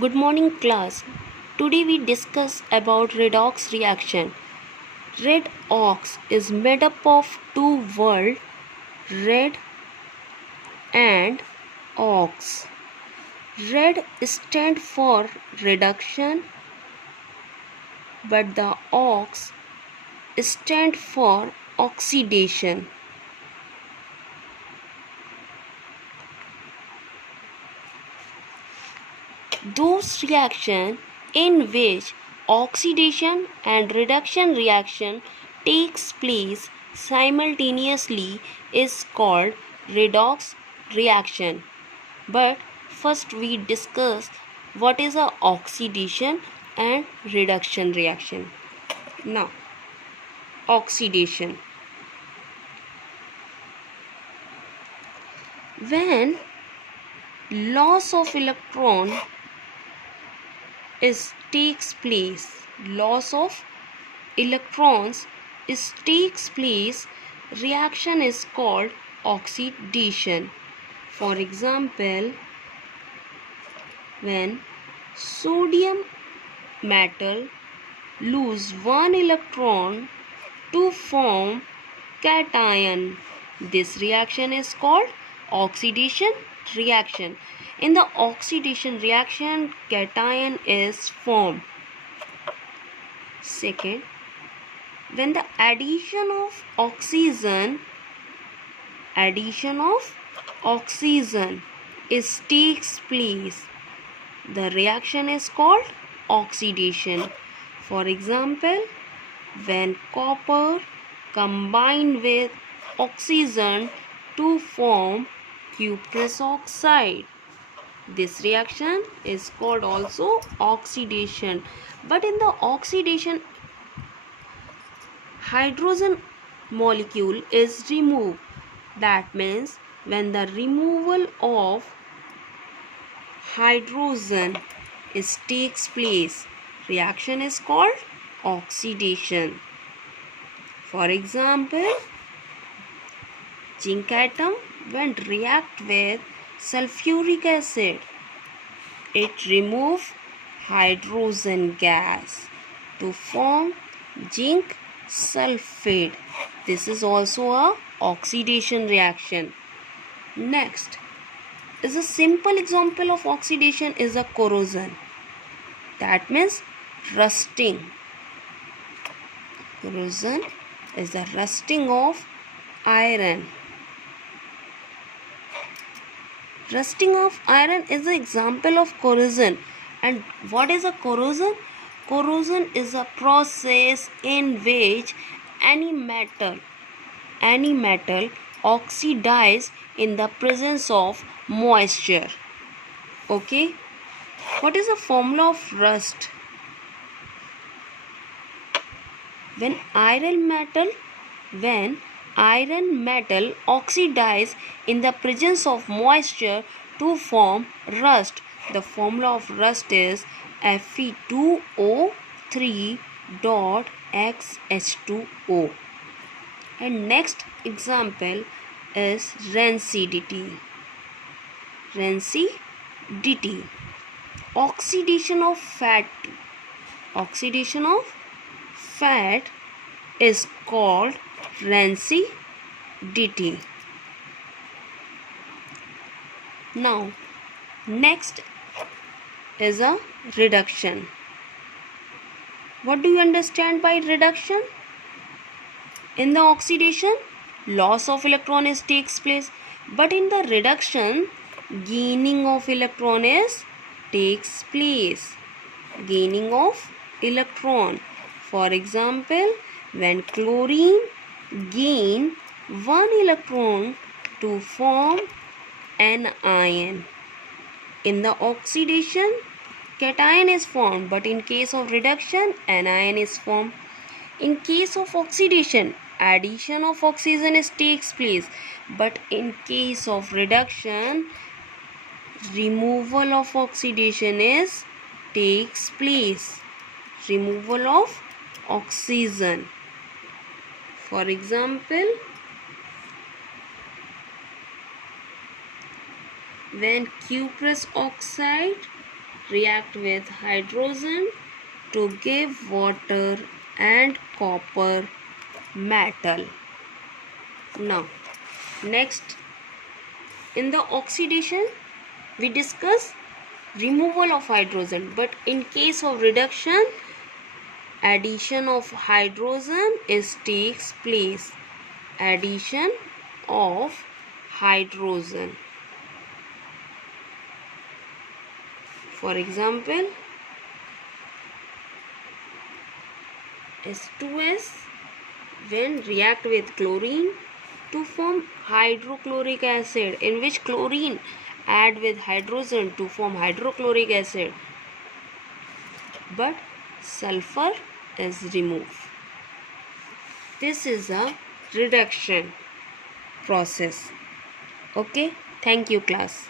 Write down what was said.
Good morning class. Today we discuss about redox reaction. Redox is made up of two words, red and ox. Red stands for reduction, but the ox stands for oxidation. Those reactions in which oxidation and reduction reaction takes place simultaneously is called redox reaction. But first we discuss what is a oxidation and reduction reaction. Now, oxidation. When loss of electron loss of electrons takes place, reaction is called oxidation. For example, when sodium metal lose one electron to form cation, this reaction is called oxidation reaction. In the oxidation reaction, cation is formed. Second, when the addition of oxygen takes place, the reaction is called oxidation. For example, when copper combined with oxygen to form cuprous oxide, this reaction is called also oxidation. But in the oxidation, hydrogen molecule is removed. That means when the removal of hydrogen takes place, reaction is called oxidation. For example, zinc atom when react with sulfuric acid, it removes hydrogen gas to form zinc sulfate. This is also a oxidation reaction. Next is a simple example of oxidation is a corrosion. That means rusting. Corrosion is the rusting of iron. Rusting of iron is an example of corrosion. And what is a corrosion? Corrosion is a process in which any metal oxidize in the presence of moisture. Okay. What is the formula of rust? When iron metal oxidize in the presence of moisture to form rust, the formula of rust is Fe2O3.XH2O. And next example is rancidity. Oxidation of fat is called rancidity. Now, next is a reduction. What do you understand by reduction? In the oxidation, loss of electron takes place, but in the reduction, gaining of electron takes place. Gaining of electron. For example, when chlorine gain one electron to form an ion. In the oxidation, cation is formed, but in case of reduction, anion is formed. In case of oxidation, addition of oxygen takes place, but in case of reduction, removal of oxidation takes place. Removal of oxygen. For example, when cuprous oxide react with hydrogen to give water and copper metal. Now, next, in the oxidation, we discuss removal of hydrogen, but in case of reduction, addition of hydrogen takes place. Addition of hydrogen. For example, H2S when react with chlorine to form hydrochloric acid, in which chlorine add with hydrogen to form hydrochloric acid, but sulfur is removed. This is a reduction process. Okay, thank you class.